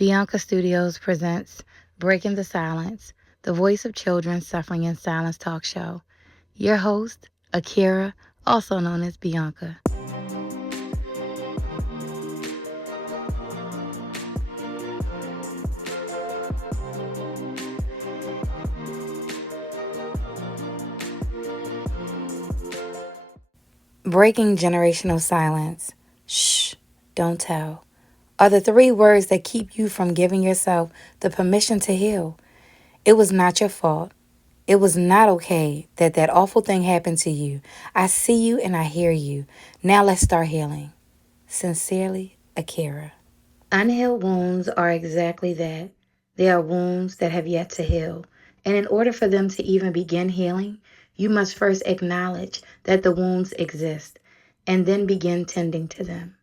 Bianca Studios presents Breaking the Silence, the voice of children suffering in silence talk show. Your host, Akira, also known as Bianca. Breaking generational silence. Shh, don't tell. Are the three words that keep you from giving yourself the permission to heal. It was not your fault. It was not okay that awful thing happened to you. I see you and I hear you. Now let's start healing. Sincerely, Akira. Unhealed wounds are exactly that. They are wounds that have yet to heal. And in order for them to even begin healing, you must first acknowledge that the wounds exist and then begin tending to them.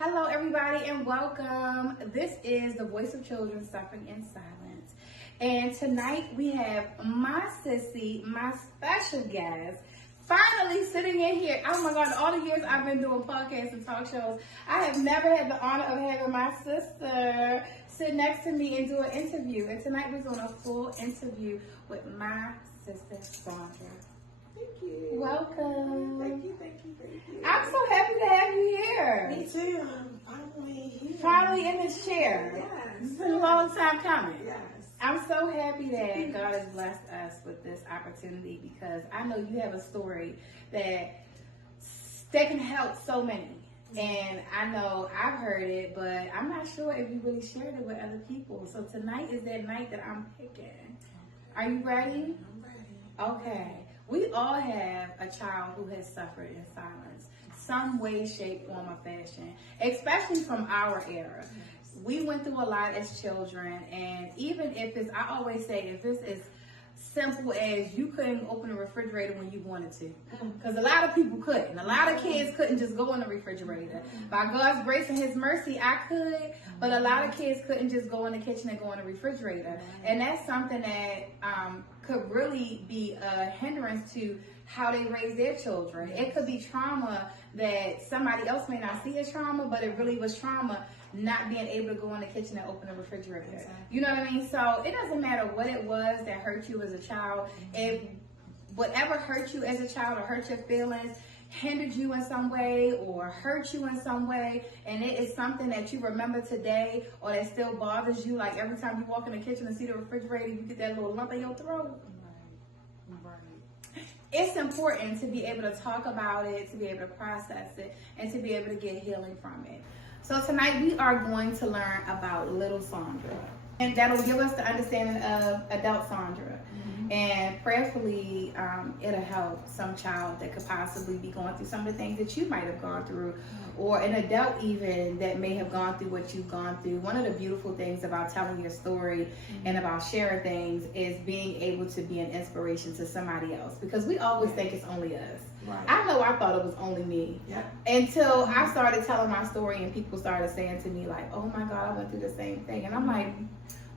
Hello, everybody, and welcome. This is the Voice of Children Suffering in Silence. And tonight we have my sissy, my special guest, finally sitting in here. Oh my God, all the years I've been doing podcasts and talk shows, I have never had the honor of having my sister sit next to me and do an interview. And tonight we're doing a full interview with my sister, Sandra. Thank you. Welcome. Thank you. I'm so happy to have you here. Me too. I'm finally here. Finally in this chair. Yes. It's been a long time coming. Yes. I'm so happy that God has blessed us with this opportunity because I know you have a story that can help so many. And I know I've heard it, but I'm not sure if you really shared it with other people. So tonight is that night that I'm picking. Are you ready? I'm ready. Okay. We all have a child who has suffered in silence, some way, shape, form, or fashion, especially from our era. We went through a lot as children, and even if it's, I always say, if it's as simple as you couldn't open the refrigerator when you wanted to, because a lot of people couldn't. A lot of kids couldn't just go in the refrigerator. By God's grace and His mercy, I could, but a lot of kids couldn't just go in the kitchen and go in the refrigerator. And that's something that could really be a hindrance to how they raise their children. It could be trauma that somebody else may not see as trauma, but it really was trauma not being able to go in the kitchen and open the refrigerator. Exactly. You know what I mean? So it doesn't matter what it was that hurt you as a child. If whatever hurt you as a child or hurt your feelings, hindered you in some way or hurt you in some way, and it is something that you remember today or that still bothers you, like every time you walk in the kitchen and see the refrigerator, you get that little lump in your throat. Right. It's important to be able to talk about it, to be able to process it, and to be able to get healing from it. So tonight we are going to learn about little Sandra, and that'll give us the understanding of adult Sandra. And prayerfully, it'll help some child that could possibly be going through some of the things that you might have gone through, or an adult even that may have gone through what you've gone through. One of the beautiful things about telling your story and about sharing things is being able to be an inspiration to somebody else, because we always think it's only us. Right. I know I thought it was only me. Yep. Until I started telling my story and people started saying to me like, oh my God, I went through the same thing. And I'm like,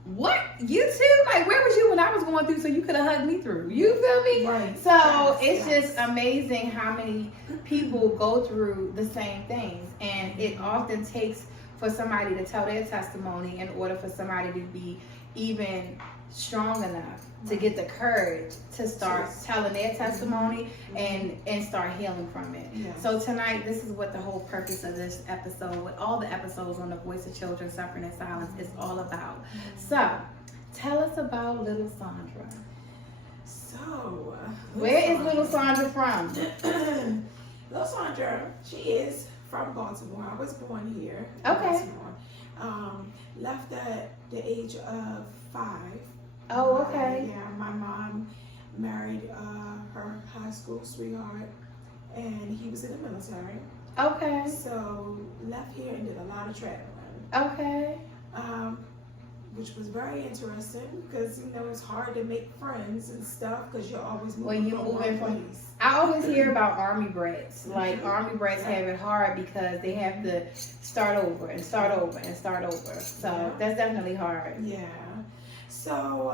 what? You too? Like, where was you when I was going through so you could have hugged me through? You feel me? Right. So it's just amazing how many people go through the same things. And it often takes for somebody to tell their testimony in order for somebody to be even strong enough to get the courage to start telling their testimony and start healing from it. Yes. So tonight, this is what the whole purpose of this episode, with all the episodes on the Voice of Children Suffering in Silence, is all about. So tell us about little Sandra. So where is little Sandra from? Little Sandra, she is from Baltimore. I was born here in Baltimore. Left at the age of 5. Oh, okay. Yeah, my mom married her high school sweetheart, and he was in the military. Okay. So left here and did a lot of traveling. Okay. Which was very interesting because it's hard to make friends and stuff because you're always moving from one place. I always hear about Army brats. Like Army brats have it hard because they have to start over and start over and start over. So that's definitely hard. Yeah. So,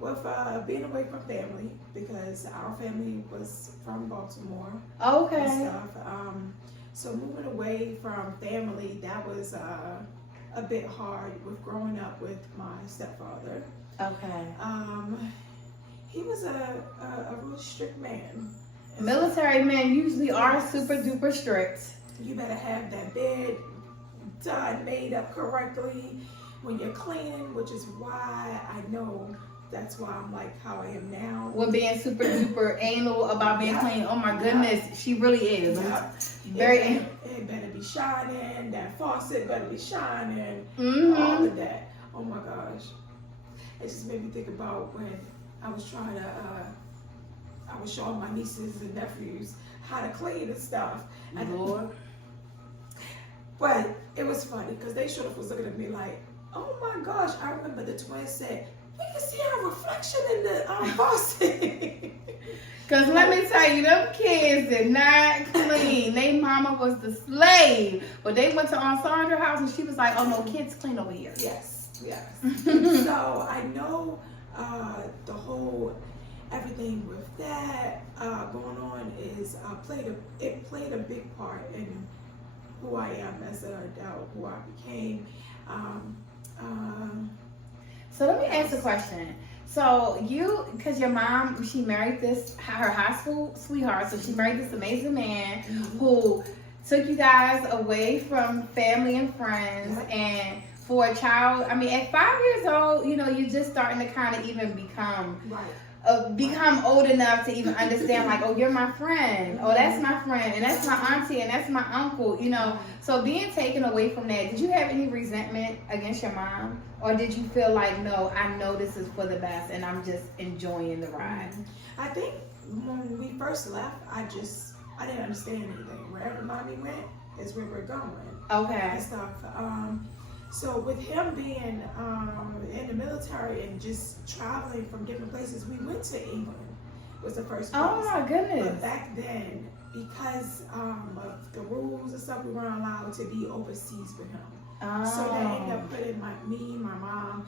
with being away from family, because our family was from Baltimore. Okay. And stuff, So moving away from family, that was a bit hard with growing up with my stepfather. Okay. He was a really strict man. Military men usually are super duper strict. You better have that bed done, made up correctly when you're cleaning, which is why I know that's why I'm like how I am now. With being super duper anal about being clean. Oh my goodness, she really is. Very anal. It better be shining. That faucet better be shining. Mm-hmm. All of that. Oh my gosh. It just made me think about when I was trying to, I was showing my nieces and nephews how to clean and stuff. Lord. But it was funny because they sort of was looking at me like, oh my gosh. I remember the twins said, we can see our reflection in the faucet. Because let me tell you, them kids did not clean. They mama was the slave. But they went to Aunt Sandra's house and she was like, oh no, kids clean over here. Yes. So I know the whole everything with that going on is played a big part in who I am as an adult, who I became. So let me ask a question. So because your mom, she married her high school sweetheart, so she married this amazing man who took you guys away from family and friends, and for a child, I mean, at 5 years old, you're just starting to kind of even become old enough to even understand, like, oh, you're my friend, oh, that's my friend, and that's my auntie, and that's my uncle, So being taken away from that, did you have any resentment against your mom? Or did you feel like, no, I know this is for the best, and I'm just enjoying the ride? I think when we first left, I didn't understand anything. Wherever mommy went is where we're going. Okay. And stuff. So with him being in the military and just traveling from different places, we went to England. Was the first place. Oh my goodness. But back then, because of the rules and stuff, we weren't allowed to be overseas with him. Oh. So that ended up putting my mom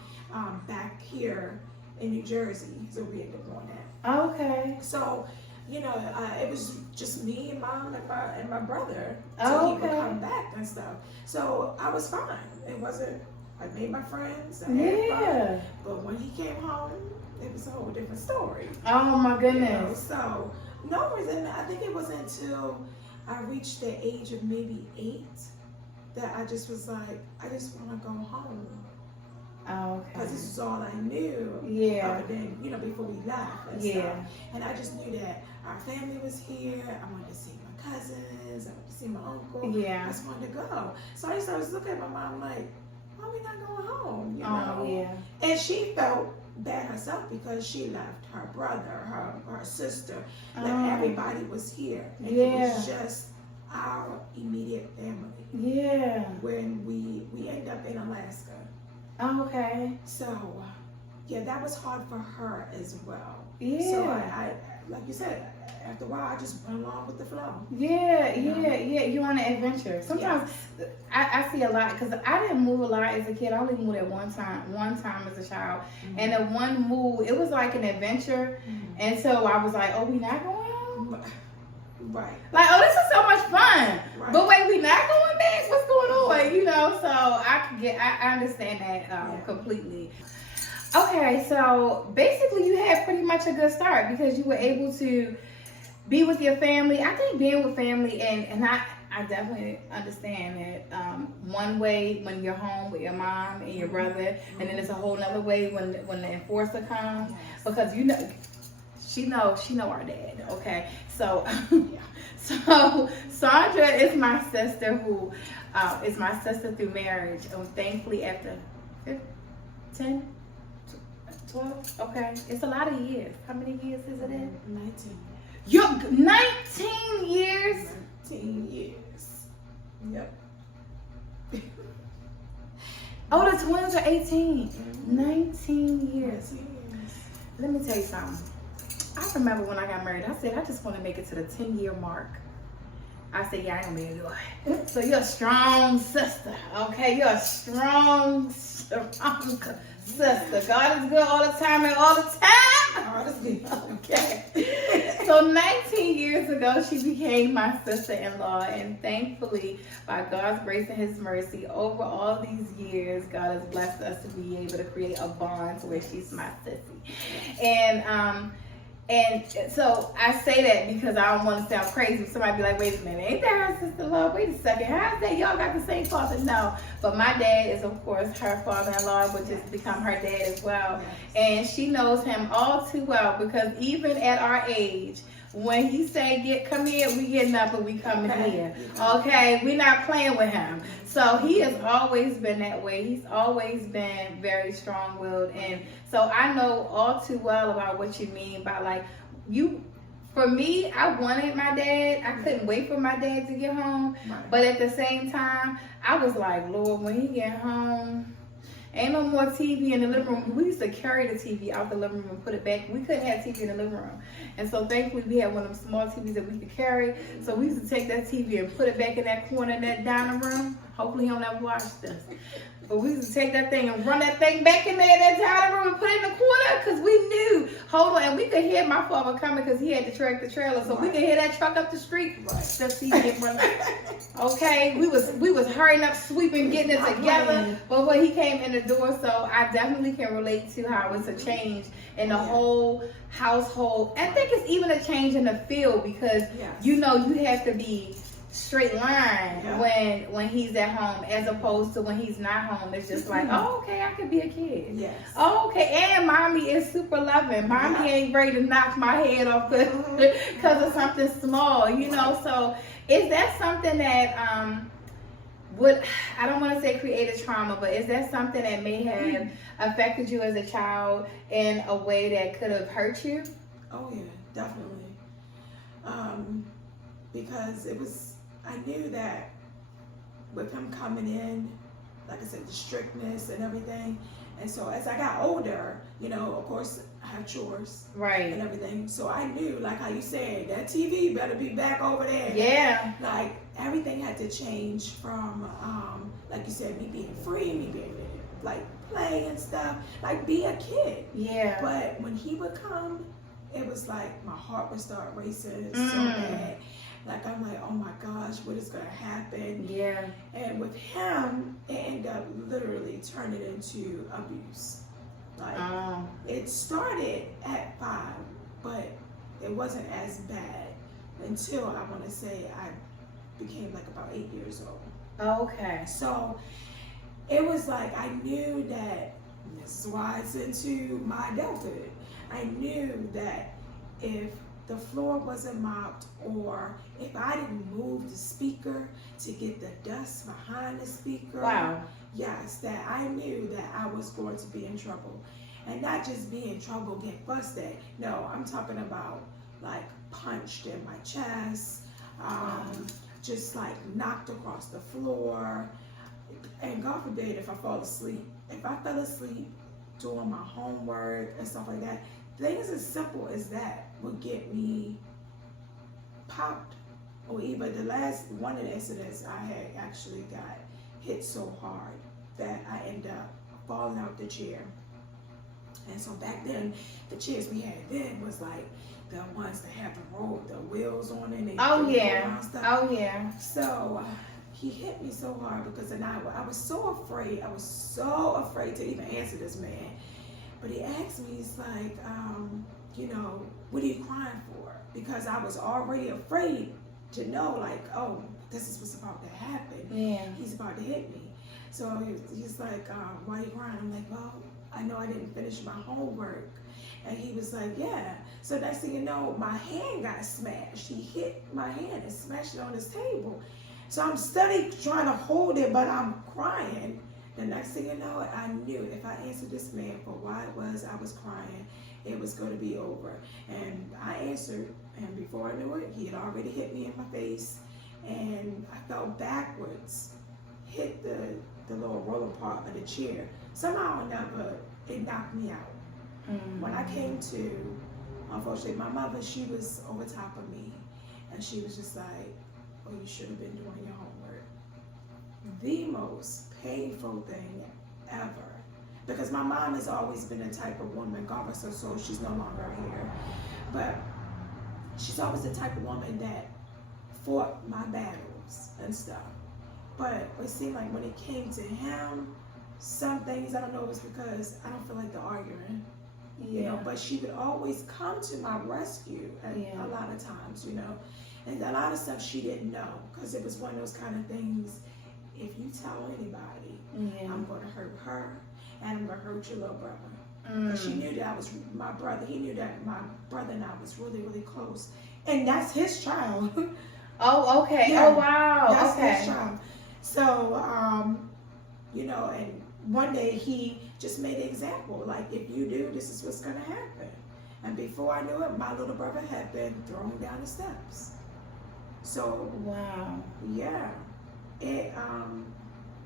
back here in New Jersey. So we ended up doing that. Okay. So, it was just me and mom and my brother. So Oh, he would okay. come back and stuff. So I was fine. It wasn't, I made my friends. I had fun. But when he came home, it was a whole different story. Oh my goodness. So no reason. I think it wasn't until I reached the age of maybe 8 that I just was like, I just want to go home. Oh, okay. Because this is all I knew. Yeah. Other than, before we left and stuff. And I just knew that our family was here. I wanted to see my cousins. I wanted to see my uncle. Yeah. I just wanted to go. So I was looking at my mom like, why are we not going home? Oh, yeah. And she felt bad herself because she left her brother, her sister, that everybody was here. And it was just our immediate family. Yeah. When we ended up in Alaska. Oh, okay. So, that was hard for her as well. Yeah. So I like you said, after a while, I just went along with the flow. Yeah. You're on an adventure. Sometimes I see a lot, because I didn't move a lot as a kid. I only moved at one time as a child. Mm-hmm. And the one move, it was like an adventure. Mm-hmm. And so I was like, oh, we not going home? Right. Like, oh, this is so much fun. Right. But wait, we not going back? What's going on? So I understand that completely. Okay, so basically you had pretty much a good start because you were able to be with your family. I think being with family, and I definitely understand that one way when you're home with your mom and your brother, and then it's a whole nother way when the enforcer comes, because she know our dad. Okay, so so Sandra is my sister who is my sister through marriage, and thankfully after 10, 12, okay, it's a lot of years. How many years is it in? 19. You're 19 years? 19 years. Yep. Oh, the twins are 18. 19 years. 19 years. Let me tell you something. I remember when I got married, I said, I just want to make it to the 10-year mark. I said, yeah, I ain't gonna be able to do it. So you're a strong sister, okay? You're a strong sister. God is good all the time and all the time. Honestly. Okay. So so 19 years ago, she became my sister-in-law, and thankfully, by God's grace and His mercy, over all these years, God has blessed us to be able to create a bond to where she's my sissy. And so I say that because I don't want to sound crazy. Somebody be like, wait a minute, ain't that her sister-in-law? Wait a second, how's that? Y'all got the same father? No, but my dad is, of course, her father-in-law, which has become her dad as well. And she knows him all too well, because even at our age, when he say come here, we getting up and we coming here. Okay, we not playing with him. So he has always been that way. He's always been very strong-willed, and so I know all too well about what you mean by like you. For me, I wanted my dad. I couldn't wait for my dad to get home, but at the same time, I was like, Lord, when he get home. Ain't no more TV in the living room. We used to carry the TV out the living room and put it back. We couldn't have TV in the living room. And so thankfully we had one of them small TVs that we could carry. So we used to take that TV and put it back in that corner in that dining room. Hopefully he don't ever watch this. But we used to take that thing and run that thing back in there in that dining room and put it in the corner, because we knew, hold on, and we could hear my father coming because he had the tractor trailer. So we could hear that truck up the street. Just see him run. Okay, we was hurrying up, sweeping, getting it together. But when he came in the door, so I definitely can relate to how it's a change in the whole household. I think it's even a change in the field, because you know you have to be straight line when he's at home, as opposed to when he's not home. It's just like, oh, okay, I could be a kid. Yes. Oh, okay, and mommy is super loving. Mommy ain't ready to knock my head off because of something small, you know. So is that something that would, I don't want to say create a trauma, but is that something that may have affected you as a child in a way that could have hurt you? Oh yeah, definitely. Because I knew that with him coming in, like I said, the strictness and everything. And so as I got older, you know, of course I had chores. Right. And everything. So I knew, like how you said, that TV better be back over there. Yeah. Like everything had to change from, like you said, me being free, me being like play and stuff, like be a kid. Yeah. But when he would come, it was like my heart would start racing so bad. Like I'm like, oh my gosh, what is gonna happen? Yeah. And with him, it ended up literally turning into abuse. Like it started at 5, but it wasn't as bad until I want to say I became like about 8 years old. Okay. So it was like I knew that this is why it's into my adulthood. I knew that if the floor wasn't mopped, or if I didn't move the speaker to get the dust behind the speaker, yes, that I knew that I was going to be in trouble. And not just be in trouble, get fussed at. No, I'm talking about like punched in my chest, just like knocked across the floor. And God forbid if I fall asleep. If I fell asleep doing my homework and stuff like that, things as simple as that would get me popped. Or even the last one of the incidents, I had actually got hit so hard that I ended up falling out the chair. And so back then, the chairs we had then was like the ones that have the wheels on it. Oh yeah. Oh yeah. So he hit me so hard because then I was so afraid. I was so afraid to even answer this man. But he asked me, he's like, you know, what are you crying for? Because I was already afraid to know, like, oh, this is what's about to happen. Yeah. He's about to hit me. So he's like, why are you crying? I'm like, well, I know I didn't finish my homework. And he was like, yeah. So next thing you know, my hand got smashed. He hit my hand and smashed it on his table. So I'm steady trying to hold it, but I'm crying. The next thing you know, I knew if I answered this man for why it was I was crying, it was going to be over. And I answered, and before I knew it, he had already hit me in my face, and I fell backwards, hit the little roller part of the chair. Somehow or another, it knocked me out. When I came to, unfortunately, my mother, she was over top of me, and she was just like, oh, you should have been doing your homework. The most painful thing ever, because my mom has always been a type of woman, God rest her soul, she's no longer here, but she's always the type of woman that fought my battles and stuff. But it seemed like when it came to him, some things, I don't know if it's because I don't feel like the arguing, you know, but she would always come to my rescue a lot of times, you know. And a lot of stuff she didn't know, because it was one of those kind of things, if you tell anybody, I'm going to hurt her, and I'm going to hurt your little brother. Because she knew that I was my brother. He knew that my brother and I was really, really close. And that's his child. Oh, okay. Yeah, oh, wow. That's okay. his child. So, you know, and one day he just made an example. Like, if you do, this is what's going to happen. And before I knew it, my little brother had been thrown down the steps. So, wow. Yeah. It,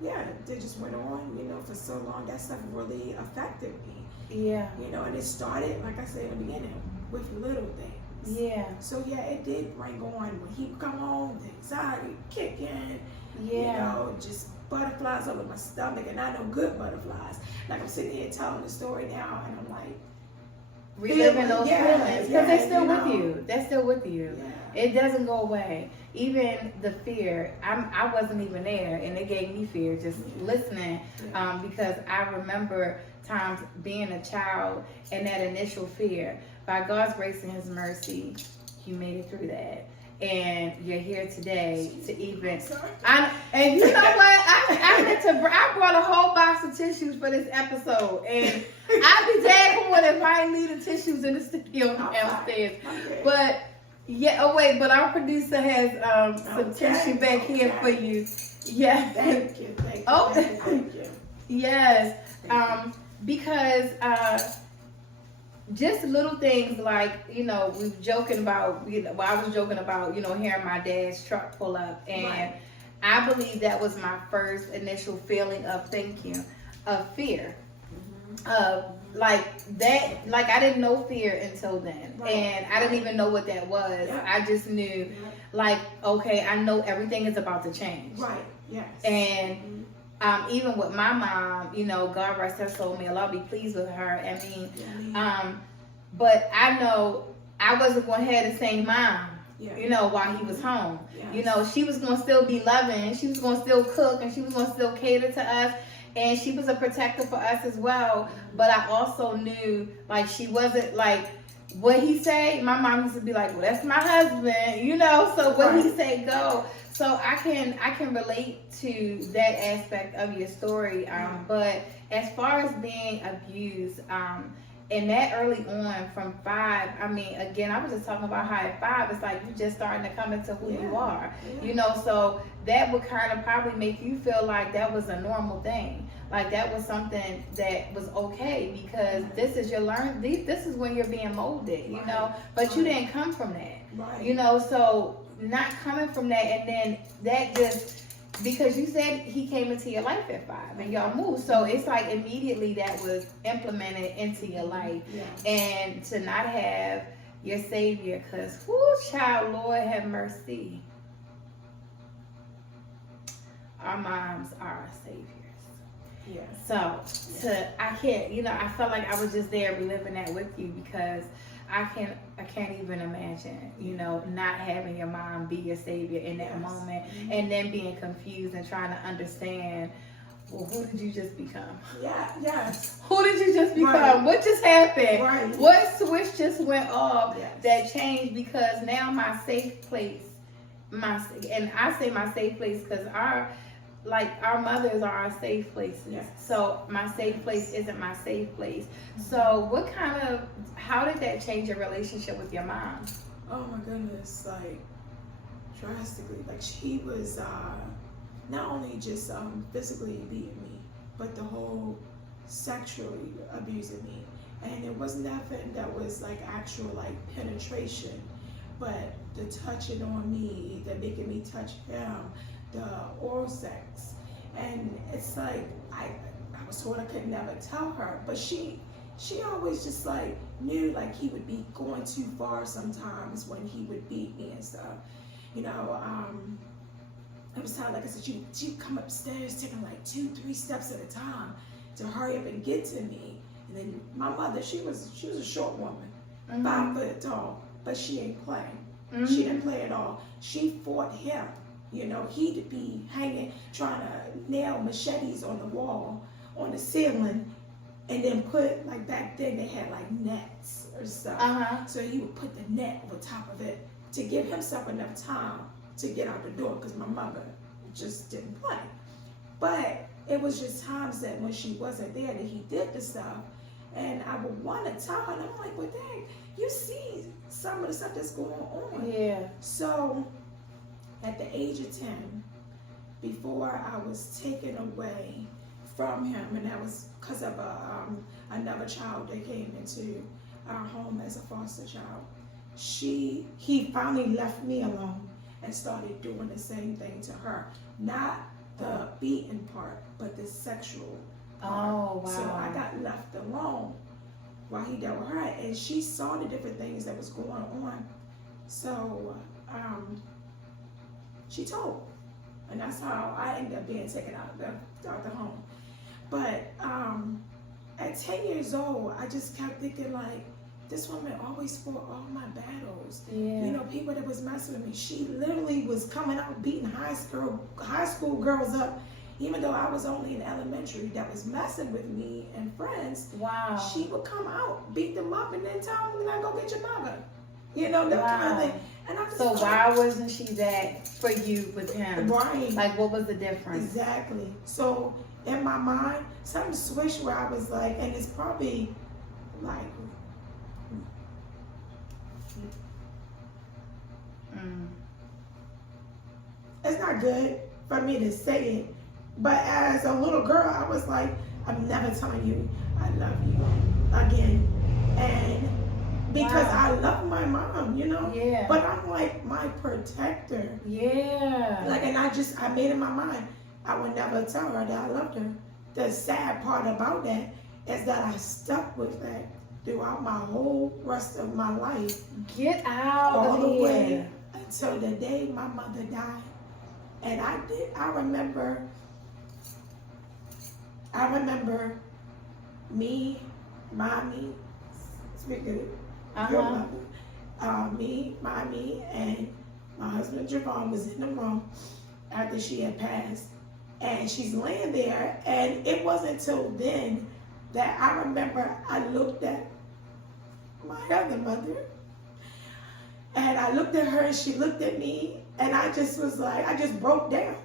it just went on, you know, for so long. That stuff really affected me. Yeah. You know, and it started, like I said in the beginning, with little things. Yeah. So, yeah, it did bring on, when he would come home, the anxiety kicking. Yeah. You know, just butterflies over my stomach, and I know good butterflies. Like, I'm sitting here telling the story now, and I'm like, reliving those feelings, because they're still with know. you. They're still with you. Yeah. It doesn't go away. Even the fear, I wasn't even there, and it gave me fear just listening, because I remember times being a child and that initial fear. By God's grace and His mercy, you made it through that. And you're here today to even. And you know what? I brought a whole box of tissues for this episode, and I'd be daggone if I ain't need the tissues in the studio downstairs. But yeah, oh wait, but our producer has some tissue back here for you. Yeah. Thank you. Thank you. Yes. Because just little things like, you know, we were joking about, you know, well, I was joking about, you know, hearing my dad's truck pull up, and I believe that was my first initial feeling of fear, of like that, like I didn't know fear until then, and I didn't even know what that was. I just knew, like, okay, I know everything is about to change. Right. Yes. And even with my mom, you know, God rest her soul, may Allah be pleased with her. I mean, but I know I wasn't going to have the same mom, you know, while he was home. Yes. You know, she was going to still be loving, she was going to still cook, and she was going to still cater to us, and she was a protector for us as well. But I also knew, like, she wasn't like, what he say, my mom used to be like, well, that's my husband, you know, so what he say, go. So I can relate to that aspect of your story, but as far as being abused, and that early on from 5, I mean, again, I was just talking about how at 5, it's like you just starting to come into who you are, you know, so that would kind of probably make you feel like that was a normal thing. Like that was something that was okay, because this is this is when you're being molded, you know, but you didn't come from that, you know, so not coming from that, and then that just, because you said he came into your life at 5 and y'all moved, so it's like immediately that was implemented into your life, and to not have your savior, because child, Lord have mercy, our moms are our saviors. So I can't, you know, I felt like I was just there reliving that with you, because I can't even imagine, you know, not having your mom be your savior in that moment, and then being confused and trying to understand, well, who did you just become? Who did you just become? What just happened? What switch just went off that changed? Because now my safe place, and I say my safe place because our mothers are our safe places. So my safe place isn't my safe place. So how did that change your relationship with your mom? Oh my goodness, like drastically. Like she was not only just physically beating me, but the whole sexually abusing me. And it wasn't nothing that was like actual like penetration, but the touching on me, the making me touch him, the oral sex. And it's like I was told I could never tell her, but she always just like knew like he would be going too far sometimes when he would beat me and stuff, you know. It was time, like I said, she'd come upstairs taking like 2-3 steps at a time to hurry up and get to me. And then my mother, she was a short woman, 5 foot tall, but she didn't play. Mhm. She didn't play at all. She fought him. You know, he'd be hanging, trying to nail machetes on the wall, on the ceiling, and then put, like back then they had like nets or stuff. Uh-huh. So he would put the net over top of it to give himself enough time to get out the door, because my mother just didn't play. But it was just times that when she wasn't there that he did the stuff, and I would want to tell her, and I'm like, well, dang, you see some of the stuff that's going on. Yeah. So at the age of 10, before I was taken away from him, and that was because of another child that came into our home as a foster child, he finally left me alone and started doing the same thing to her. Not the beating part, but the sexual part. Oh, wow. So I got left alone while he dealt with her, and she saw the different things that was going on. So she told, and that's how I ended up being taken out of the home. But at 10 years old, I just kept thinking, like, this woman always fought all my battles. Yeah. You know, people that was messing with me. She literally was coming out beating high school girls up, even though I was only in elementary, that was messing with me and friends. Wow. She would come out, beat them up, and then tell them, "Now go get your mother." You know, that kind of thing. And I'm just So like, why wasn't she that for you with him? right. Like, what was the difference? Exactly. So in my mind, something switched where I was like, and it's probably like, it's not good for me to say it, but as a little girl, I was like, I'm never telling you I love you again. And because Wow. I love my mom, you know? Yeah. But I'm like my protector. Yeah. Like, and I made in my mind, I would never tell her that I loved her. The sad part about that is that I stuck with that throughout my whole rest of my life. Get out All of the here. way until the day my mother died. And I remember me, mommy, speaking of your mother, me, mommy, and my husband Javon was in the room after she had passed. And she's laying there, and it wasn't until then that I remember I looked at my other mother, and I looked at her, and she looked at me, and I just was like, I just broke down.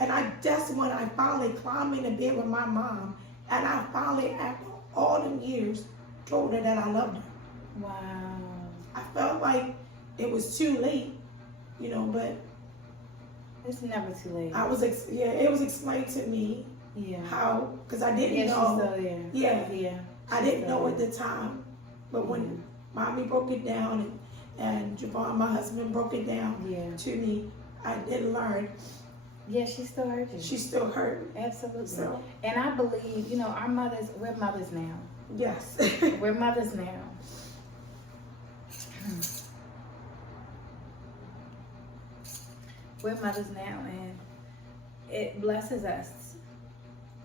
And that's when I finally climbed in the bed with my mom, and I finally, after all them years, told her that I loved her. Wow. I felt like it was too late, you know, but It's never too late. it was explained to me Yeah. how, because I didn't Yeah, she's know. still there. Yeah. Yeah. I she's didn't still know at there. the time, but when mommy broke it down and Javon, my husband, broke it down Yeah. to me, I did learn. Yeah, she still hurt you. She still hurt me. Absolutely. So, And I believe, you know, we're mothers now. yes. We're mothers now. We're mothers now, and it blesses us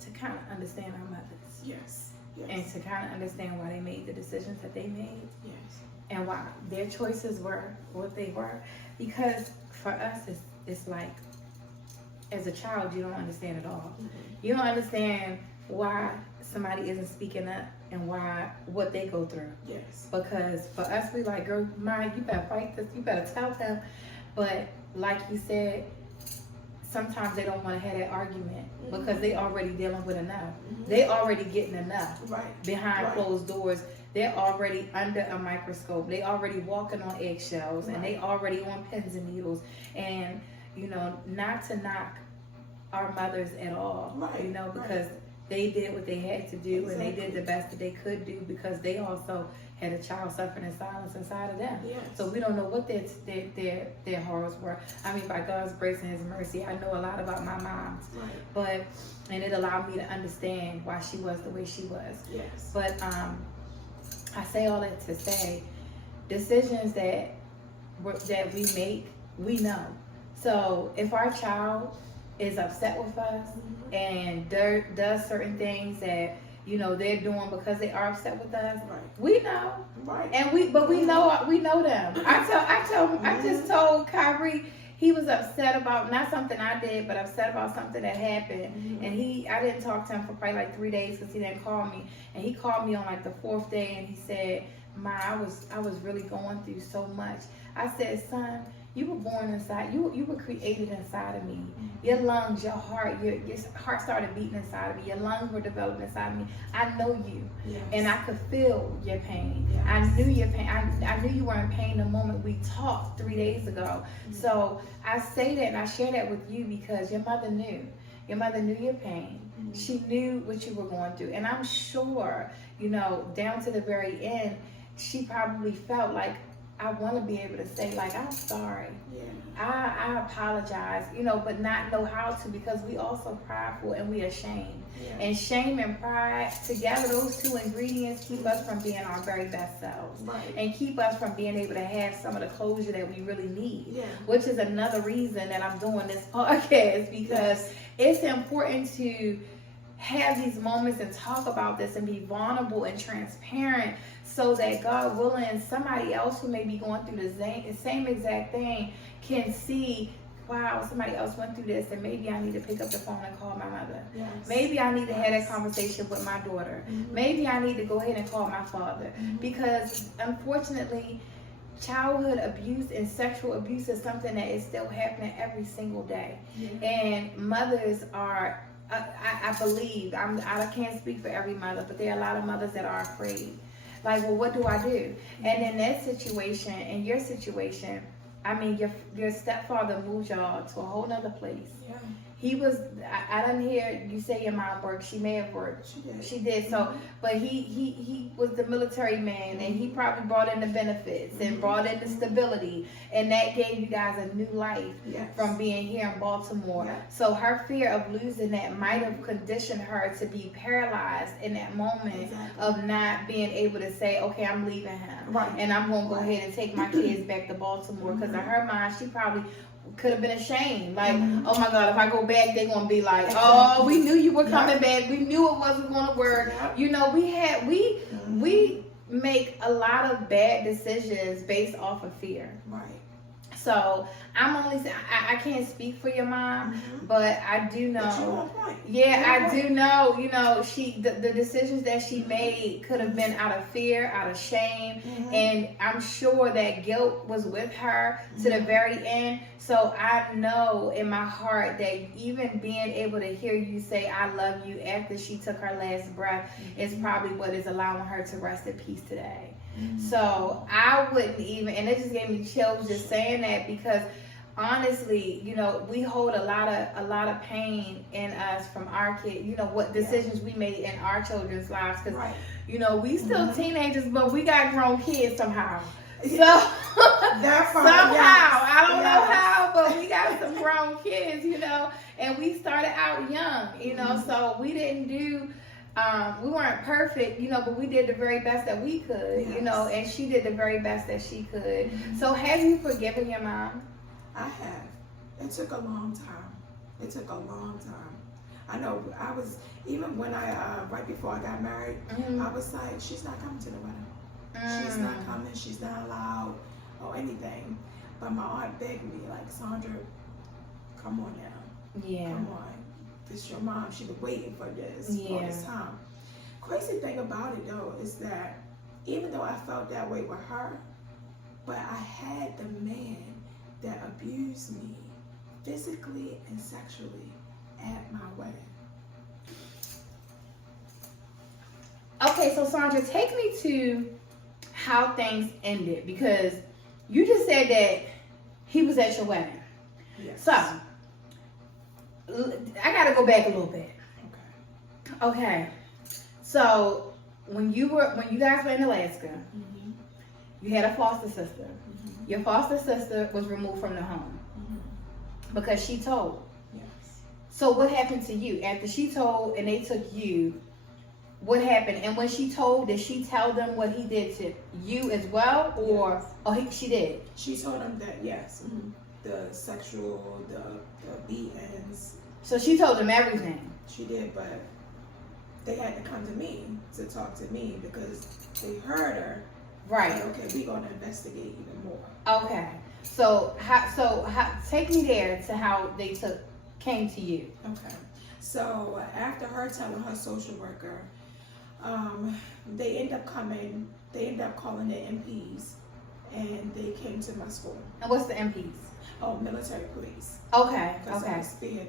to kind of understand our mothers Yes. and Yes. to kind of understand why they made the decisions that they made Yes. and why their choices were what they were. Because for us, it's like, as a child, you don't understand it all. You don't understand why somebody isn't speaking up and what they go through. Yes. Because for us, we like, girl, Maya, you better fight this, you better tell them. But like you said, sometimes they don't want to have that argument because they already dealing with enough. They already getting enough Right. behind Right. closed doors. They're already under a microscope. They already walking on eggshells, and they already on pins and needles. And you know, not to knock our mothers at all, Right, you know, right. because they did what they had to do, and they did Exactly. the best that they could do, because they also had a child suffering in silence inside of them. Yes. So we don't know what their horrors were. I mean, by God's grace and His mercy, I know a lot about my mom, Right. and it allowed me to understand why she was the way she was. Yes. But I say all that to say, decisions that we make, we know. So if our child is upset with us and does certain things that you know, they're doing because they are upset with us. Right. We know. Right. And we know them. I just told Kyrie he was upset about not something I did, but upset about something that happened. And I didn't talk to him for probably like 3 days because he didn't call me. And he called me on like the 4th day, and he said, "Ma, I was really going through so much." I said, "Son, you were born inside. You were created inside of me. Your lungs, your heart started beating inside of me. Your lungs were developed inside of me. I know you, and I could feel your pain. I knew your pain. I knew you were in pain the moment we talked 3 days ago. So I say that and I share that with you because your mother knew. Your mother knew your pain. She knew what you were going through, and I'm sure, you know, down to the very end, she probably felt like, I want to be able to say, like, I'm sorry. I apologize, you know, but not know how to because we also prideful and we ashamed. And shame and pride together, those two ingredients keep us from being our very best selves. And keep us from being able to have some of the closure that we really need. Which is another reason that I'm doing this podcast because it's important to have these moments and talk about this and be vulnerable and transparent so that God willing, somebody else who may be going through the same exact thing can see, wow, somebody else went through this and maybe I need to pick up the phone and call my mother. Maybe I need to have that conversation with my daughter. Maybe I need to go ahead and call my father because unfortunately, childhood abuse and sexual abuse is something that is still happening every single day. And mothers are, I believe, I can't speak for every mother, but there are a lot of mothers that are afraid. Like, well, what do I do? And in that situation, in your situation, I mean, your stepfather moved y'all to a whole nother place. He was, I didn't hear you say your mom worked. She may have worked. She did. So, but he was the military man, and he probably brought in the benefits and brought in the stability, and that gave you guys a new life from being here in Baltimore. So her fear of losing that might have conditioned her to be paralyzed in that moment of not being able to say, okay, I'm leaving him, and I'm going to go ahead and take my kids back to Baltimore, because in her mind, she probably could have been ashamed, like, oh my God, if I go back, they're gonna be like, oh, we knew you were coming back, we knew it wasn't gonna work. You know, we make a lot of bad decisions based off of fear. So I'm only saying, I can't speak for your mom, but I do know. I do know. You know, the decisions that she made could have been out of fear, out of shame, and I'm sure that guilt was with her to the very end. So I know in my heart that even being able to hear you say I love you after she took her last breath is probably what is allowing her to rest in peace today. So I wouldn't even, and it just gave me chills just saying that, because honestly, you know, we hold a lot of pain in us from our kids, you know, what decisions we made in our children's lives, because you know, we still teenagers, but we got grown kids somehow. So somehow, I don't know how, but we got some grown kids, you know, and we started out young, you know, so we didn't do, we weren't perfect, you know, but we did the very best that we could, you know, and she did the very best that she could. So have you forgiven your mom? I have. It took a long time. I know I was, even when right before I got married, I was like, she's not coming to the wedding. She's not coming, she's not allowed, or anything. But my aunt begged me, like, Sandra, come on now. Come on. This is your mom. She been waiting for this all this time. Crazy thing about it, though, is that even though I felt that way with her, but I had the man that abused me physically and sexually at my wedding. Okay, so Sandra, take me to how things ended, because you just said that he was at your wedding. So I gotta go back a little bit. Okay. So when you guys were in Alaska, you had a foster sister. Your foster sister was removed from the home because she told. So what happened to you after she told and they took you? What happened? And when she told, did she tell them what he did to you as well, or she did? She told them that the sexual, the beatings. So she told them everything. She did, but they had to come to me to talk to me because they heard her. Right. Like, okay, we're gonna investigate even more. Okay. So how take me there to how they came to you. Okay. So after her telling her social worker, they end up calling the MPs, and they came to my school. And what's the MPs? Oh, military police. Okay. Because Okay.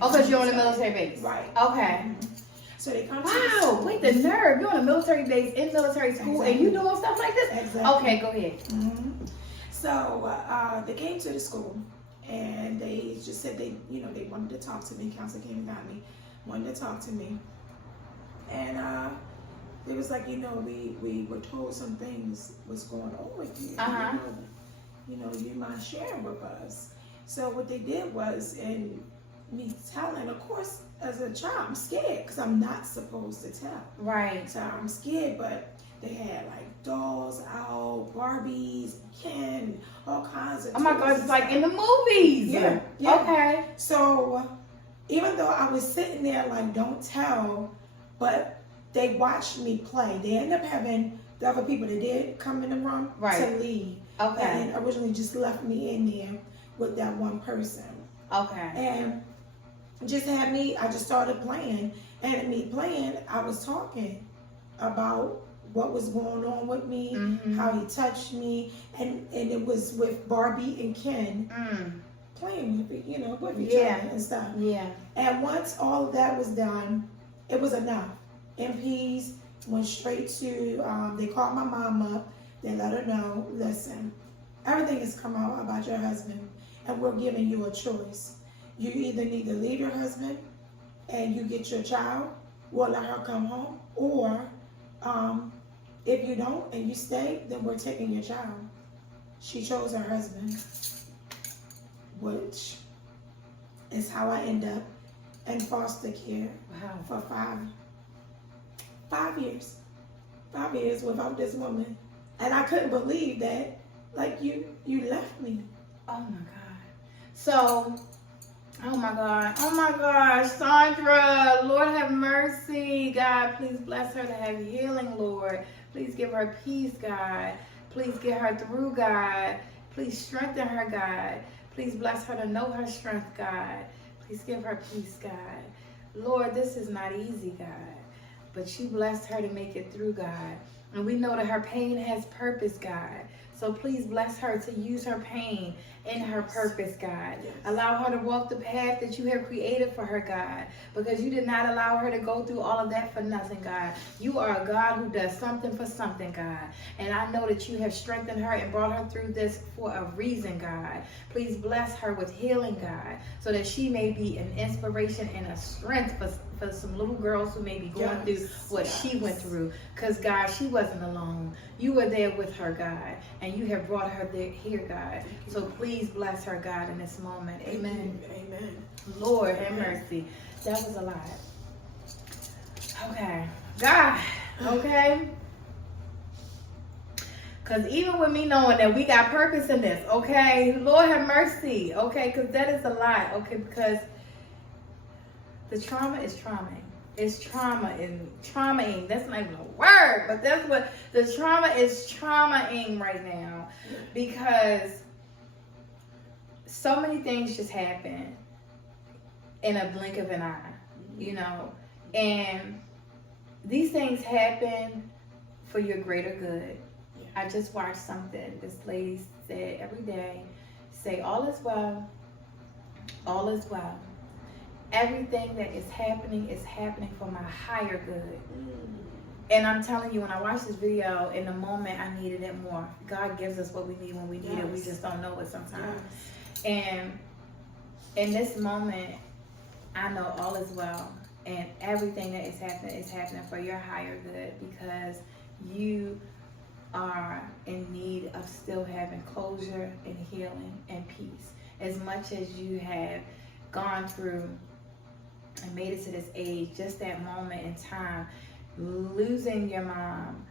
Oh, because you're on a military base. Right. Okay. Mhm. So they come to Wow, wait, the nerve. You're on a military base in military school and you doing stuff like this? Exactly. Okay, go ahead. Mm-hmm. So they came to the school and they just said they wanted to talk to me. Counsel came and got me, wanted to talk to me. And it was like, we were told some things was going on with you. Uh-huh. You mind sharing with us. So what they did was, and me telling, of course, as a child, I'm scared because I'm not supposed to tell. Right. So I'm scared, but they had like dolls out, Barbies, Ken, all kinds of. Oh my God, it's like in the movies. Yeah. Yeah. Okay. So even though I was sitting there like, don't tell, but they watched me play. They ended up having the other people that did come in the room to leave. Okay. And originally just left me in there with that one person. Okay. And just had me, I just started playing. And in me playing, I was talking about what was going on with me, how he touched me, and it was with Barbie and Ken playing with with each other and stuff. Yeah. And once all of that was done, it was enough. MPs went straight to, they called my mom up, they let her know, listen, everything has come out about your husband, and we're giving you a choice. You either need to leave your husband and you get your child, we'll let her come home, or if you don't and you stay, then we're taking your child. She chose her husband, which is how I end up in foster care for 5 years. 5 years without this woman. And I couldn't believe that, like, you left me. Oh my God. So, oh my gosh, Sandra, Lord have mercy. God, please bless her to have healing, Lord. Please give her peace, God. Please get her through, God. Please strengthen her, God. Please bless her to know her strength, God. Please give her peace, God. Lord, this is not easy, God. But you blessed her to make it through, God. And we know that her pain has purpose, God. So please bless her to use her pain in her purpose, God. Yes. Allow her to walk the path that you have created for her, God. Because you did not allow her to go through all of that for nothing, God. You are a God who does something for something, God. And I know that you have strengthened her and brought her through this for a reason, God. Please bless her with healing, God, so that she may be an inspiration and a strength for some little girls who may be going through what she went through. Because, God, she wasn't alone. You were there with her, God, and you have brought her here, God. So please bless her, God, in this moment. Amen. Amen. Lord, have mercy. That was a lot. Okay. God, okay? Because even with me knowing that we got purpose in this, okay? Lord, have mercy, okay? Because that is a lot, okay? Because the trauma is trauming. It's trauma and traumaing. That's not even a word, but that's what the trauma is traumaing right now, because so many things just happen in a blink of an eye, and these things happen for your greater good. I just watched something. This lady said every day, say all is well, all is well. Everything that is happening for my higher good. And I'm telling you, when I watched this video, in the moment, I needed it more. God gives us what we need when we need it. We just don't know it sometimes. And in this moment, I know all is well. And everything that is happening for your higher good, because you are in need of still having closure and healing and peace. As much as you have gone through and made it to this age, just that moment in time, losing your mom,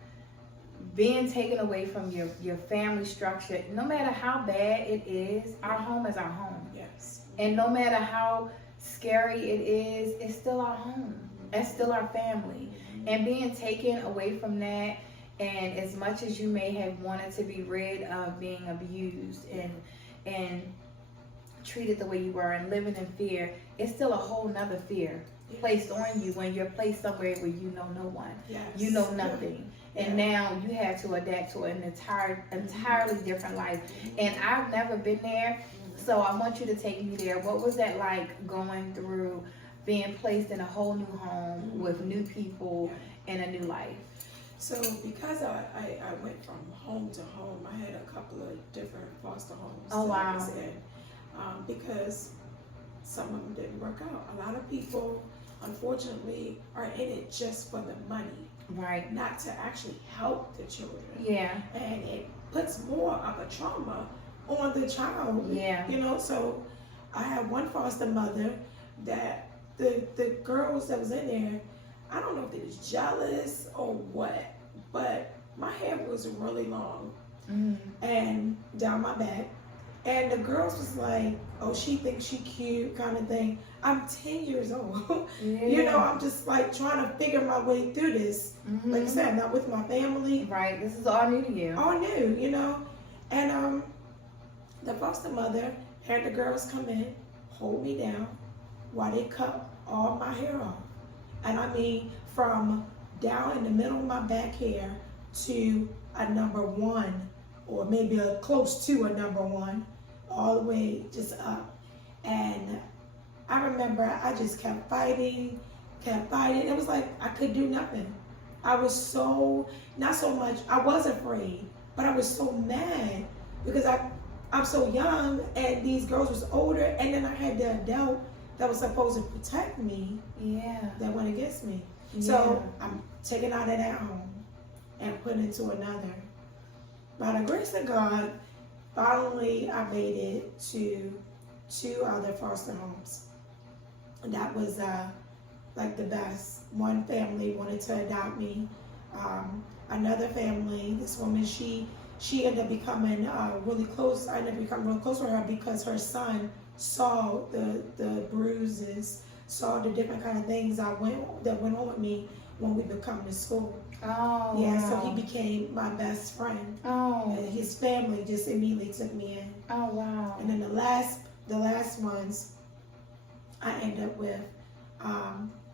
being taken away from your family structure, no matter how bad it is, our home is our home. Yes. And no matter how scary it is, it's still our home. That's still our family. And being taken away from that, and as much as you may have wanted to be rid of being abused and treated the way you were and living in fear, it's still a whole nother fear placed on you when you're placed somewhere where you know no one. Yes. You know nothing. And now you have to adapt to an entirely different life. And I've never been there, so I want you to take me there. What was that like, going through being placed in a whole new home with new people and a new life? So because I went from home to home, I had a couple of different foster homes. Oh, that I wow. was in, because some of them didn't work out. A lot of people, unfortunately, are in it just for the money, Right. not to actually help the children. Yeah. And it puts more of a trauma on the child. Yeah. You know, so I had one foster mother that the girls that was in there, I don't know if they was jealous or what, but my hair was really long and down my back. And the girls was like, oh, she thinks she cute kind of thing. I'm 10 years old. Yeah. You know, I'm just like trying to figure my way through this. Like I said, I'm not with my family. Right. This is all new to you. All new, you know. And the foster mother had the girls come in, hold me down while they cut all my hair off. And I mean, from down in the middle of my back hair to a number 1, or maybe close to a number 1, all the way just up. And I remember I just kept fighting. It was like I could do nothing. I was so, not so much, I was afraid, but I was so mad because I'm so young and these girls was older, and then I had the adult that was supposed to protect me that went against me. So I'm taken out of that home and put into another. By the grace of God, finally I made it to 2 other foster homes. And that was like the best. One family wanted to adopt me. Another family, this woman, she ended up becoming really close. I ended up becoming really close with her because her son saw the bruises, saw the different kind of things that went on with me when we would come to school. Oh, yeah, wow. so he became my best friend. Oh. And his family just immediately took me in. Oh, wow. And then the last ones I end up with,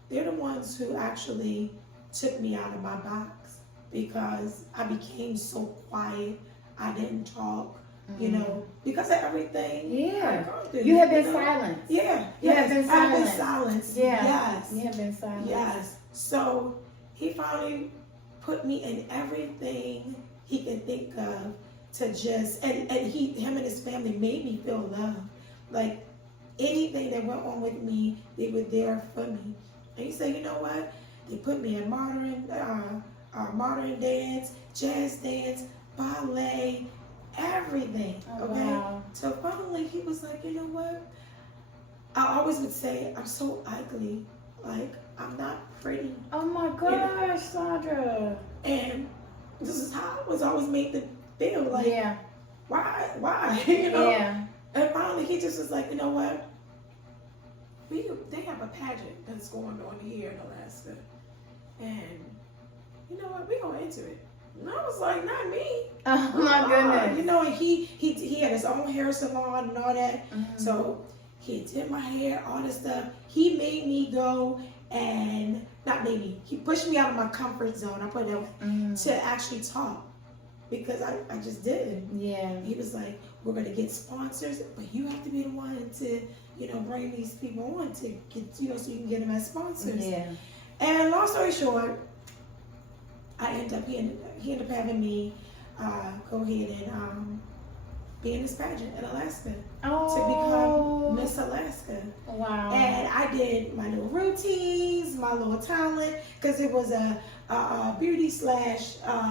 they're the ones who actually took me out of my box because I became so quiet. I didn't talk, you know, because of everything. Yeah. I've gone through, You have been know? silenced. Yeah. You have been I've been silenced. silenced. Yeah. Yes. You have been silenced. Yes. So he finally put me in everything he could think of to just, and him and his family made me feel loved. Like anything that went on with me, they were there for me. And he said, you know what? They put me in modern dance, jazz dance, ballet, everything. Oh, okay. wow. So finally, he was like, you know what? I always would say, I'm so ugly. Like, I'm not pretty. Oh my gosh, Sandra. And this is how I was always made to feel. Like, Yeah. why? You know? Yeah. And finally, he just was like, you know what? They have a pageant that's going on here in Alaska. And you know what? We're going into it. And I was like, not me. Oh my goodness. You know, and he had his own hair salon and all that. Mm-hmm. So he did my hair, all this stuff. He made me go and, not made me, he pushed me out of my comfort zone. I put it to actually talk because I just did. Yeah. He was like, we're going to get sponsors, but you have to be the one to, you know, bring these people on to get, you know, so you can get them as sponsors. Yeah. And long story short, he ended up having me go ahead and be in this pageant in Alaska to become Miss Alaska. Wow. And I did my little routines, my little talent, because it was a beauty /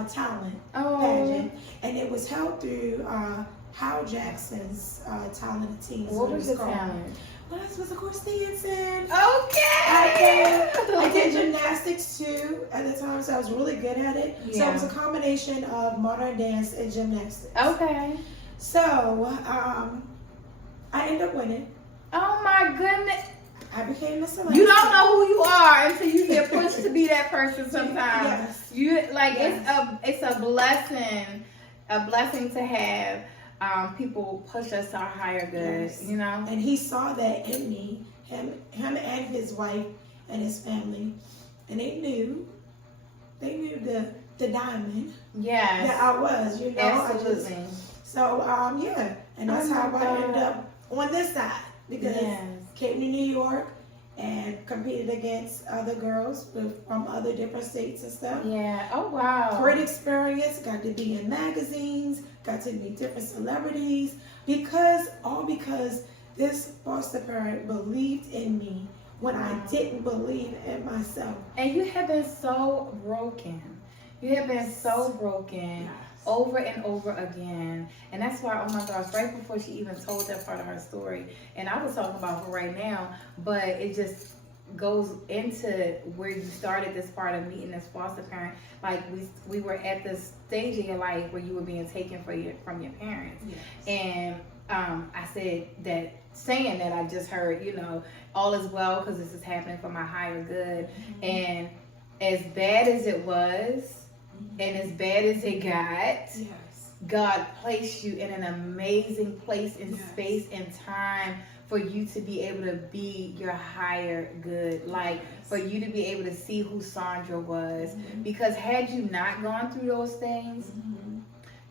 talent pageant, and it was held through Hal Jackson's talented teens. What was the talent? Well, this was, of course, dancing. Okay. I did gymnastics too at the time, so I was really good at it. So Yeah. it was a combination of modern dance and gymnastics. Okay. So I ended up winning. Oh my goodness. I became Miss Alaska. You don't know who you are until you get to be that person sometimes. Yes. You like Yes. it's a blessing to have people push us to our higher good. Yes. You know. And he saw that in me, him and his wife and his family, and they knew the diamond Yes. that I was, you know. Absolutely. So yeah, and that's Oh how my I God. ended up on this side because Yes. came to New York and competed against other girls from other different states and stuff. Yeah. Oh wow. Great experience. Got to be in magazines. Got to meet different celebrities because this foster parent believed in me when I didn't believe in myself. And you have been so broken. You have been so broken over and over again. And that's why, oh my gosh, right before she even told that part of her story, and I was talking about her right now, but it just goes into where you started this part of meeting this foster parent. Like we were at this stage in your life where you were being taken from your parents. Yes. And I said that, saying that, I just heard, you know, all is well because this is happening for my higher good. Mm-hmm. And as bad as it was, and as bad as it got, Yes. God placed you in an amazing place and Yes. space and time for you to be able to be your higher good. Like, for you to be able to see who Sandra was. Mhm. Because had you not gone through those things, Mhm.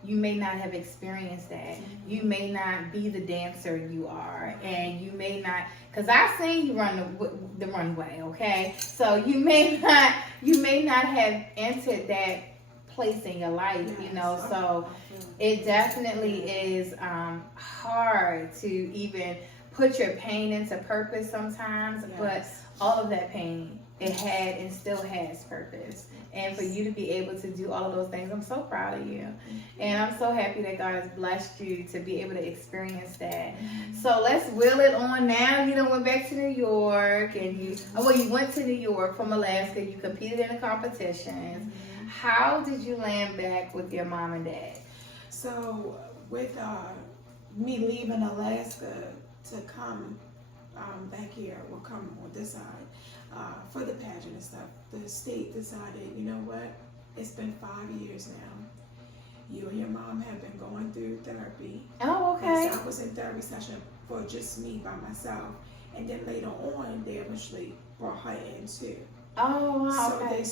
you may not have experienced that. You may not be the dancer you are, and you may not, because I seen you run the runway, okay? So you may not have entered that place in your life, you know. So it definitely is hard to even put your pain into purpose sometimes, but all of that pain, it had and still has purpose. And for you to be able to do all of those things, I'm so proud of you. And I'm so happy that God has blessed you to be able to experience that. So let's wheel it on now. You done went back to New York, and you went to New York from Alaska. You competed in the competitions. How did you land back with your mom and dad? So with me leaving Alaska to come back here, or come on this side for the pageant and stuff, the state decided, you know what? It's been 5 years now. You and your mom have been going through therapy. Oh, okay. And so I was in therapy session for just me by myself, and then later on they eventually brought her in too. Oh, wow. So Okay.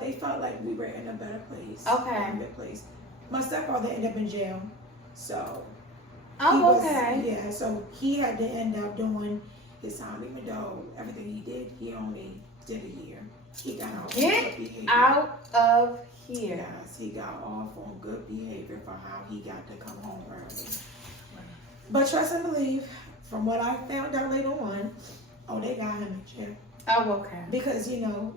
they felt like we were in a better place. Okay. In a good place. My stepfather ended up in jail, so. Oh, okay. Yeah, so he had to end up doing his time, even though everything he did, he only did a year. He got off on good behavior. Get out of here. Yes, he got off on good behavior for how he got to come home early. But trust and believe, from what I found out later on, they got him in jail. Oh, okay. Because, you know,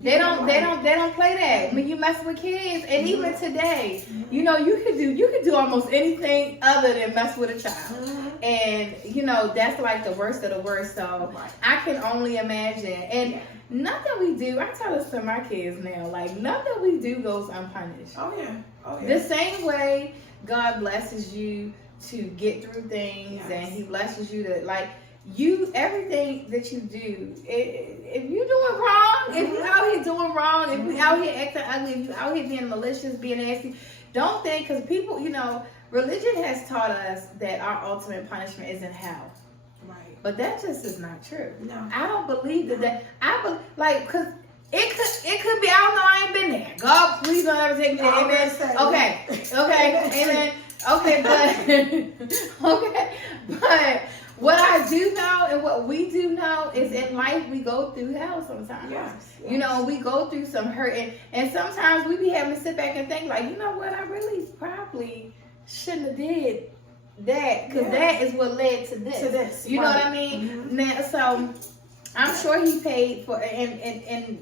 They don't play that when you mess with kids. And even today, you know, you could do almost anything other than mess with a child. And you know, that's like the worst of the worst. So I can only imagine. And nothing we do, I tell this to my kids now, like nothing we do goes unpunished. Oh yeah. The same way God blesses you to get through things, and He blesses you to everything that you do, if you doing wrong, if you out here doing wrong, if you out here acting ugly, if you out here being malicious, being nasty, don't think, because people, you know, religion has taught us that our ultimate punishment is in hell. Right. But that just is not true. No. I don't believe that. Because it could be, I don't know, I ain't been there. God, please don't ever take me there. Amen. Okay, amen. Okay, but what I do know and what we do know is in life we go through hell sometimes. Yes. You know, we go through some hurt, and sometimes we be having to sit back and think like, you know what, I really probably shouldn't have did that, because that is what led to this. You know what I mean? Now, so I'm sure he paid for, and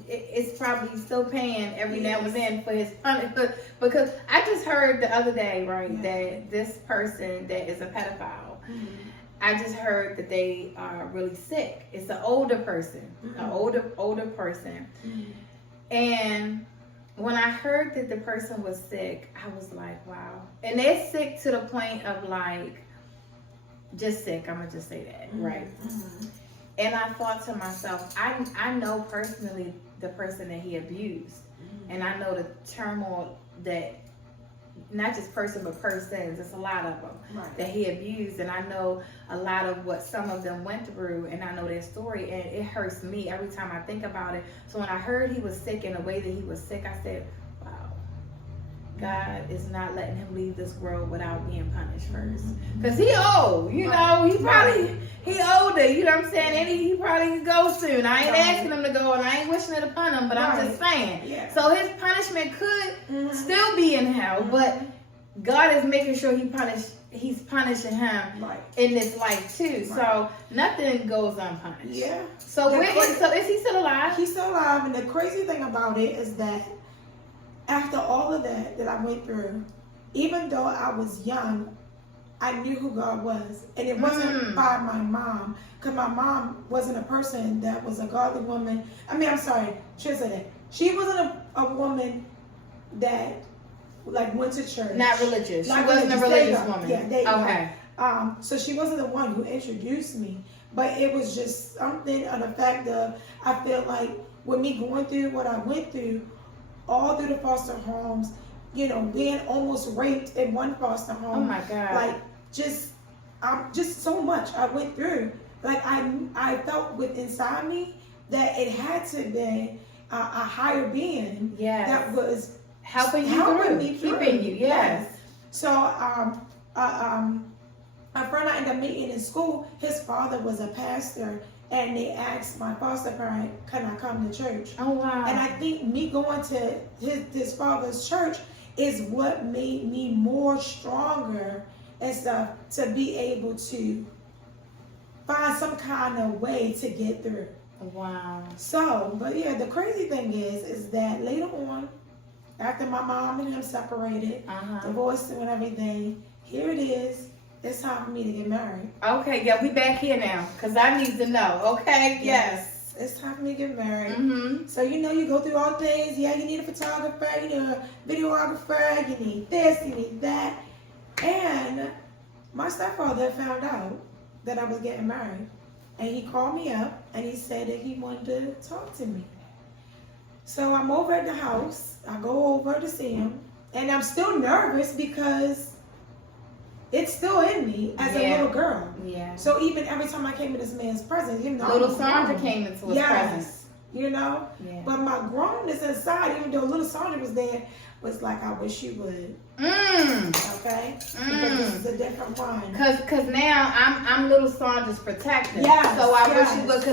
it's probably still paying every now and then for his punishment. Because I just heard the other day, right, that this person that is a pedophile, I just heard that they are really sick. It's an older person, an older person. And when I heard that the person was sick, I was like, wow. And they're sick to the point of like, just sick. I'm gonna just say that, right? And I thought to myself, I know personally the person that he abused. And I know the turmoil that, not just person, but persons, it's a lot of them that he abused. And I know a lot of what some of them went through, and I know their story, and it hurts me every time I think about it. So when I heard he was sick, and the way that he was sick, I said, wow, God is not letting him leave this world without being punished first. Because he old, you know, he older, you know what I'm saying? And he probably can go soon. I ain't asking him to go, and I ain't wishing it upon him, but I'm just saying. So his punishment could still be in hell, but God is making sure he's punishing him in this life too. So nothing goes unpunished. Yeah. So is he still alive? He's still alive, and the crazy thing about it is that after all of that I went through, even though I was young, I knew who God was. And it wasn't by my mom, because my mom wasn't a person that was a godly woman. She wasn't a woman that went to church. Not religious. She wasn't a religious woman. Yeah, okay. So she wasn't the one who introduced me, but it was just something of the fact of, I feel like with me going through what I went through, all through the foster homes, you know, being almost raped in one foster home. Oh my God. Just so much I went through. I felt with inside me that it had to be a higher being that was helping me through. Keeping you, yes. So my friend I ended up meeting in school, his father was a pastor, and they asked my foster parent, can I come to church? Oh, wow. And I think me going to his father's church is what made me more stronger and stuff to be able to find some kind of way to get through. Wow. So, but yeah, the crazy thing is that later on, after my mom and him separated, divorced and everything, here it is. It's time for me to get married. Okay, yeah, we back here now, because I need to know, okay? Yes. It's time for me to get married. So, you know, you go through all things. Yeah, you need a photographer, you need a videographer, you need this, you need that. And my stepfather found out that I was getting married. And he called me up, and he said that he wanted to talk to me. So I'm over at the house. I go over to see him. And I'm still nervous because it's still in me as a little girl. Yeah. So even every time I came to this man's presence, you know, little Sandra came into his presence. You know? Yeah. But my grownness inside, even though little Sandra was there, was like, I wish you would. Okay? Because this is a different one. Cause now I'm little Sandra's protector. Yes. So I wish you would,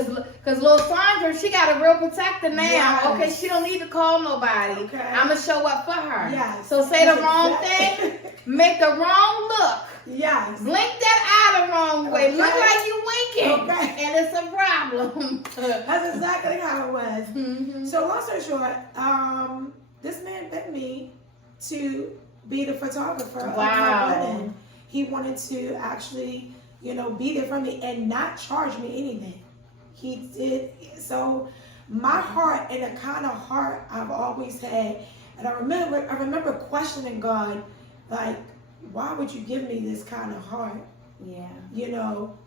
cause little Sandra, she got a real protector now. Yes. Okay, she don't need to call nobody. Okay. I'ma show up for her. Yes. So say the wrong thing, make the wrong look. Yes. Blink that eye the wrong way. Okay. Look like you winking. Okay. And it's a problem. That's exactly how it was. So long story short, this man begged me to be the photographer of my wedding. He wanted to actually, you know, be there for me and not charge me anything. He did. So my heart, and the kind of heart I've always had, and I remember questioning God, like, why would you give me this kind of heart? Yeah. You know,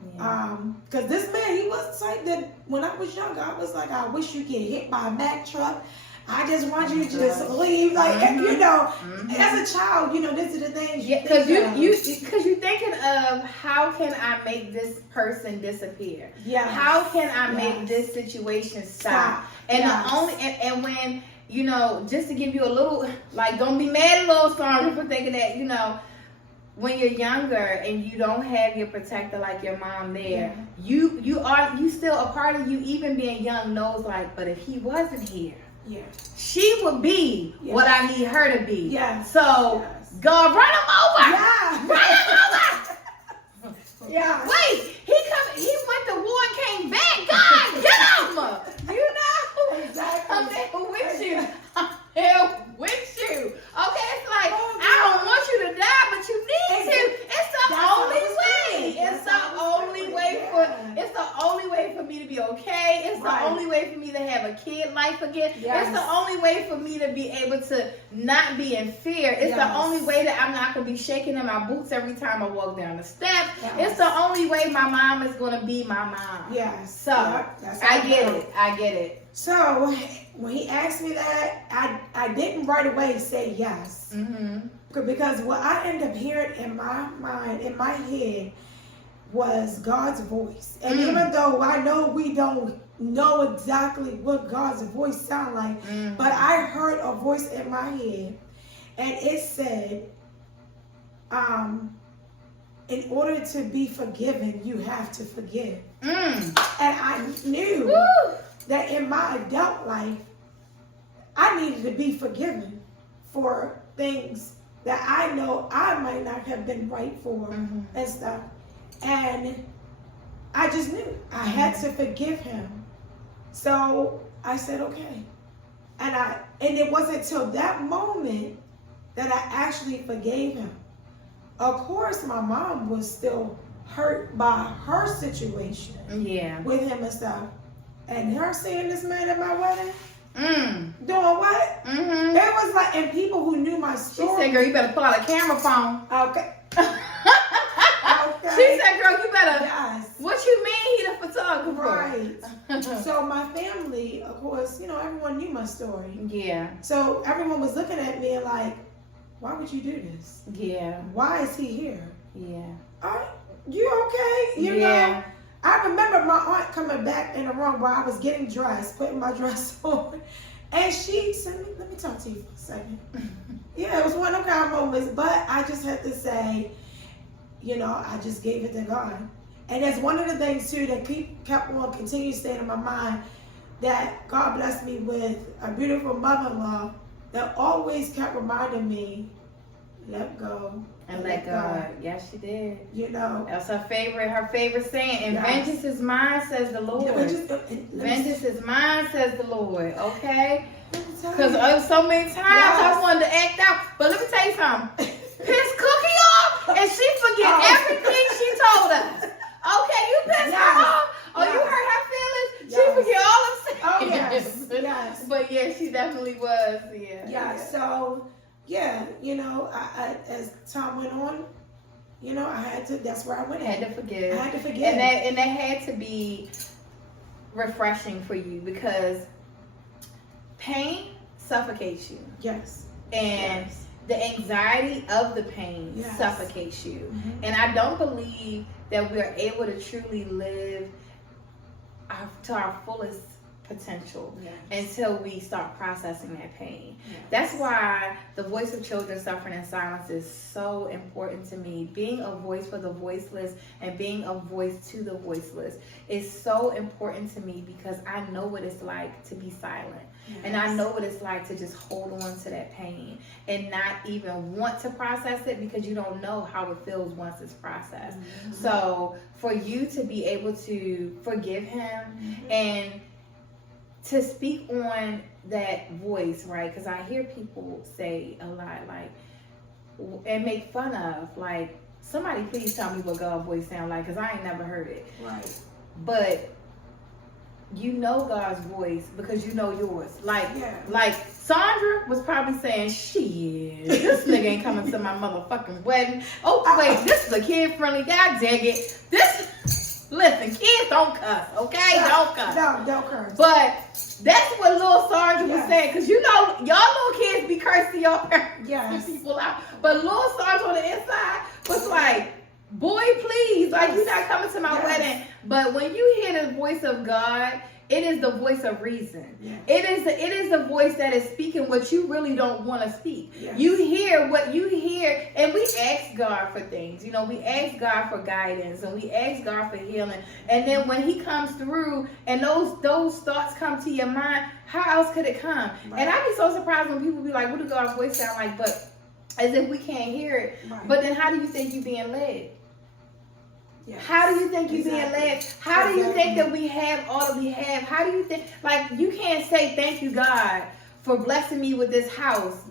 because this man, he was the type that when I was younger, I was like, I wish you get hit by a Mack truck. I just want you to just leave, like, you know. As a child, you know, this is the things. Yeah, because you're thinking of how can I make this person disappear? Yeah. How can I make this situation stop? And and when, you know, just to give you a little, like, don't be mad at little Sandra for thinking that, you know, when you're younger and you don't have your protector like your mom there, you still, a part of you, even being young, knows, like, but if he wasn't here, she would be what I need her to be. So, God, run him over. Run him over. Wait, he went to war and came back. God, get him. You know? Exactly. I'm there with you. I'm there with you. Okay, it's like, I don't want you to die, but you need to. It's the only way. It's the only way for me to be okay. It's the only way way for me to have a kid life again. Yes. It's the only way for me to be able to not be in fear. It's the only way that I'm not going to be shaking in my boots every time I walk down the steps. Yes. It's the only way my mom is going to be my mom. Yes. So, that's I how get go. it. I get it. So when he asked me that, I didn't right away say yes. Mm-hmm. Because what I ended up hearing in my mind, in my head, was God's voice. And even though I know we don't know exactly what God's voice sounds like, but I heard a voice in my head, and it said, in order to be forgiven, you have to forgive. And I knew that in my adult life, I needed to be forgiven for things that I know I might not have been right for and stuff. And I just knew I had to forgive him. So I said, okay. And it wasn't till that moment that I actually forgave him. Of course, my mom was still hurt by her situation with him and stuff. And her seeing this man at my wedding, doing what? It was like, and people who knew my story. She said, girl, you better pull out a camera phone. Okay. She said, girl, you better. Yes. What you mean he the photographer? Right. So my family, of course, everyone knew my story. Yeah. So everyone was looking at me and like, why would you do this? Yeah. Why is he here? Yeah. You okay? You know? I remember my aunt coming back in the room while I was getting dressed, putting my dress on. And she said, let me talk to you for a second. Yeah, it was one of those kind of moments, but I just had to say, I just gave it to God. And that's one of the things too that kept on continue staying in my mind, that God blessed me with a beautiful mother-in-law that always kept reminding me, let go. And let God. Yes, she did. That's her favorite saying. And vengeance is mine, says the Lord. Vengeance is mine, says the Lord. Okay? Because so many times I wanted to act out. But let me tell you something. Piss Cookie off, and she forget everything she told us. Okay, you pissed her off. Oh, you hurt her feelings. She forget all of them. Oh, yes. But yeah, she definitely was. Yeah. So, I as time went on, I had to. That's where I went. I had to forgive. And that had to be refreshing for you, because pain suffocates you. Yes. And the anxiety of the pain suffocates you. And I don't believe that we're able to truly live to our fullest potential until we start processing that pain. That's why the voice of children suffering in silence is so important to me. Being a voice for the voiceless and being a voice to the voiceless is so important to me, because I know what it's like to be silent. And I know what it's like to just hold on to that pain and not even want to process it, because you don't know how it feels once it's processed. So for you to be able to forgive him and to speak on that voice, right? Because I hear people say a lot, like, and make fun of, like, somebody please tell me what God's voice sound like, because I ain't never heard it. Right. But you know God's voice because you know yours. Like Sandra was probably saying, shit, this nigga ain't coming to my motherfucking wedding. Oh, wait, this is a kid-friendly, God dang it. Listen, kids don't cuss, okay? Don't cuss. No, don't curse. But that's what little Sandra was saying, because y'all little kids be cursing your parents, people out. But little Sandra on the inside was like, boy, please, like, you're not coming to my wedding. But when you hear the voice of God, it is the voice of reason. It is the voice that is speaking what you really don't want to speak. You hear what you hear, and we ask God for things. We ask God for guidance, and we ask God for healing. And then when he comes through and those thoughts come to your mind, how else could it come? Right. And I be so surprised when people be like, what do God's voice sound like? But as if we can't hear it. Right. But then how do you think you're being led? Yes. How do you think you're being led? How do you think that we have all that we have? How do you think, like, you can't say thank you, God, for blessing me with this house,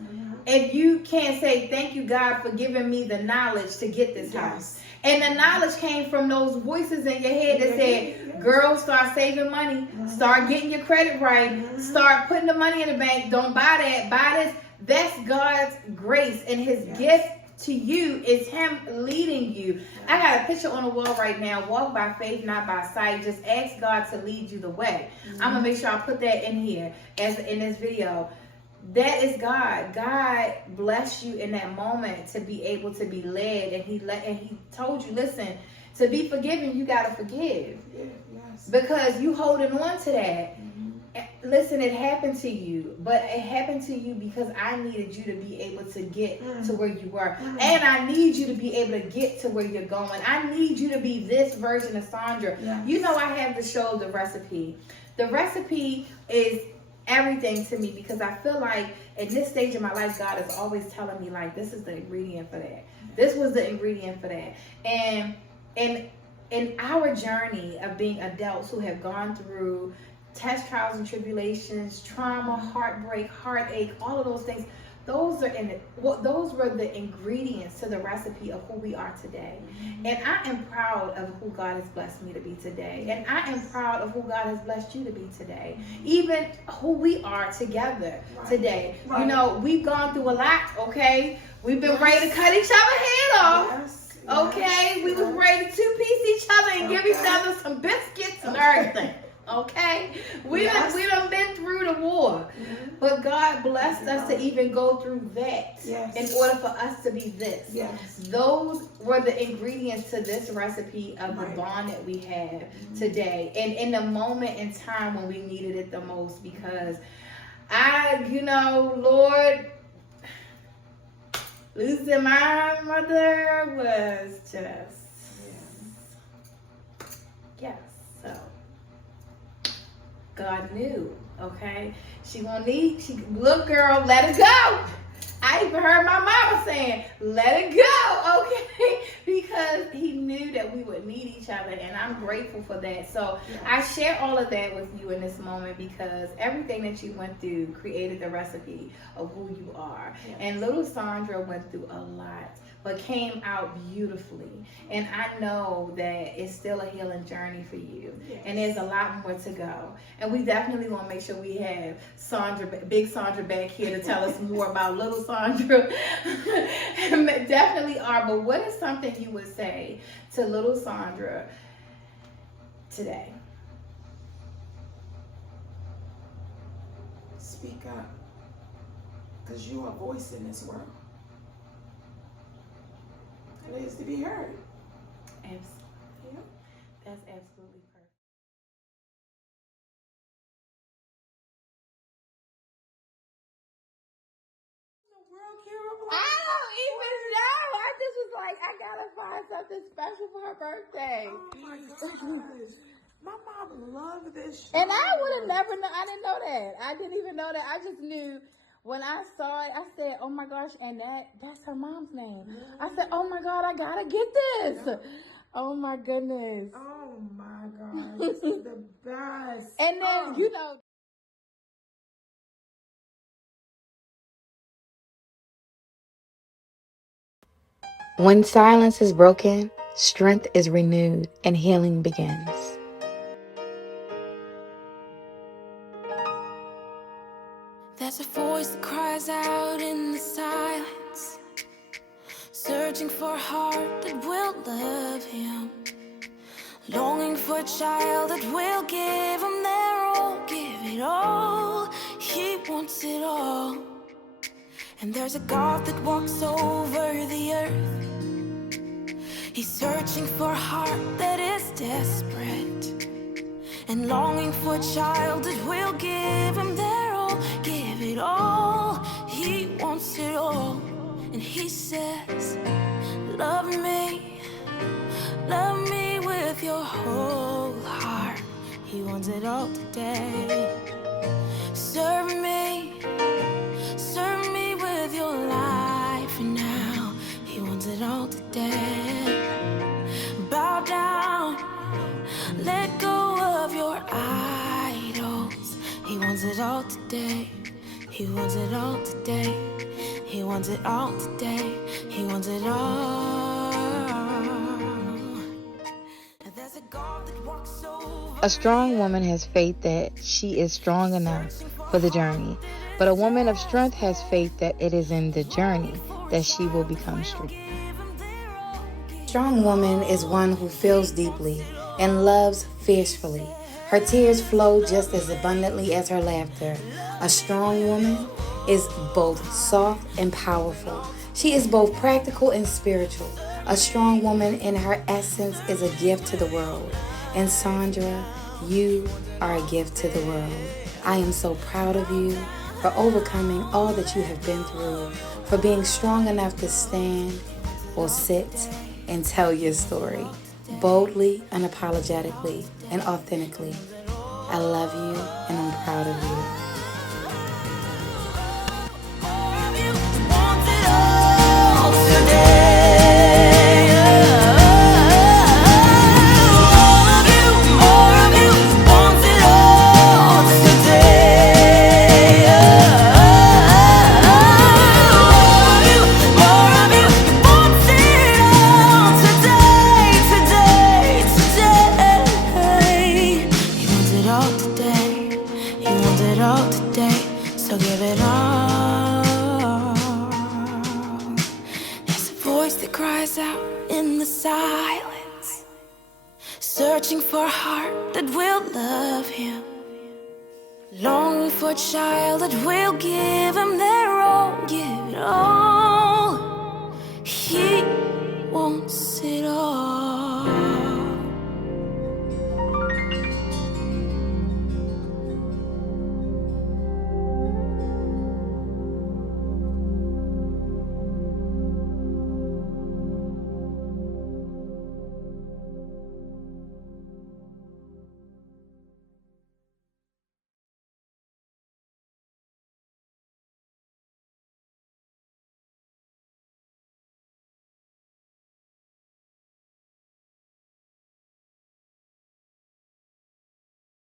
if you can't say thank you, God, for giving me the knowledge to get this house. And the knowledge came from those voices in your head that said, girl, start saving money. Start getting your credit right. Start putting the money in the bank. Don't buy that. Buy this. That's God's grace, and his gift to you is him leading you. I got a picture on the wall right now. Walk by faith, not by sight. Just ask God to lead you the way. I'm going to make sure I put that in here as in this video. That is God. God bless you in that moment to be able to be led, and he told you, listen, to be forgiven, you got to forgive. Because you holding on to that. Listen, it happened to you, but it happened to you because I needed you to be able to get to where you were. And I need you to be able to get to where you're going. I need you to be this version of Sandra. You know, I have to show the recipe. The recipe is everything to me because I feel like at this stage of my life, God is always telling me, like, this is the ingredient for that. This was the ingredient for that. And in our journey of being adults who have gone through test, trials, and tribulations, trauma, heartbreak, heartache, all of those things, those were the ingredients to the recipe of who we are today. And I am proud of who God has blessed me to be today. And I am proud of who God has blessed you to be today. Even who we are together today. You know, we've gone through a lot, okay? We've been ready to cut each other head off. Okay? We was ready to two-piece each other and give each other some biscuits and everything. Okay, we done been through the war, but God blessed us to even go through that in order for us to be this. Those were the ingredients to this recipe of the bond that we have today, and in the moment in time when we needed it the most. Because Lord, losing my mother was just so. God knew, okay? Look, girl, let it go. I even heard my mama saying, let it go, okay? Because he knew that we would need each other, and I'm grateful for that. So I share all of that with you in this moment because everything that you went through created the recipe of who you are. And little Sandra went through a lot, but came out beautifully. And I know that it's still a healing journey for you. And there's a lot more to go. And we definitely want to make sure we have Big Sandra back here to tell us more about little Sandra. Definitely are. But what is something you would say to little Sandra today? Speak up. Because you are a voice in this world. It is to be heard. Absolutely. That's absolutely perfect. I don't even know. I just was like, I gotta find something special for her birthday. Oh my gosh. My mom loved this show. And I would have never known. I didn't know that. I didn't even know that. I just knew. When I saw it, I said, oh my gosh, and that's her mom's name. I said, oh my God, I gotta get this. Oh my goodness. Oh my God, this is the best. And then, When silence is broken, strength is renewed and healing begins. There's a voice that cries out in the silence, searching for a heart that will love him, longing for a child that will give him their all, give it all. He wants it all. And there's a God that walks over the earth. He's searching for a heart that is desperate and longing for a child that will give him their all, give it all. He wants it all. And he says, love me with your whole heart. He wants it all today. Serve me with your life and now. He wants it all today. Bow down, let go of your idols. He wants it all today. He wants it all today. He wants it all today. He wants it all. A strong woman has faith that she is strong enough for the journey, but a woman of strength has faith that it is in the journey that she will become strong. A strong woman is one who feels deeply and loves fiercely. Her tears flow just as abundantly as her laughter. A strong woman is both soft and powerful. She is both practical and spiritual. A strong woman in her essence is a gift to the world. And Sandra, you are a gift to the world. I am so proud of you for overcoming all that you have been through, for being strong enough to stand or sit and tell your story boldly, unapologetically, and authentically. I love you and I'm proud of you. So give it all. There's a voice that cries out in the silence, searching for a heart that will love him, longing for a child that will give him their all, give it all. He wants it all.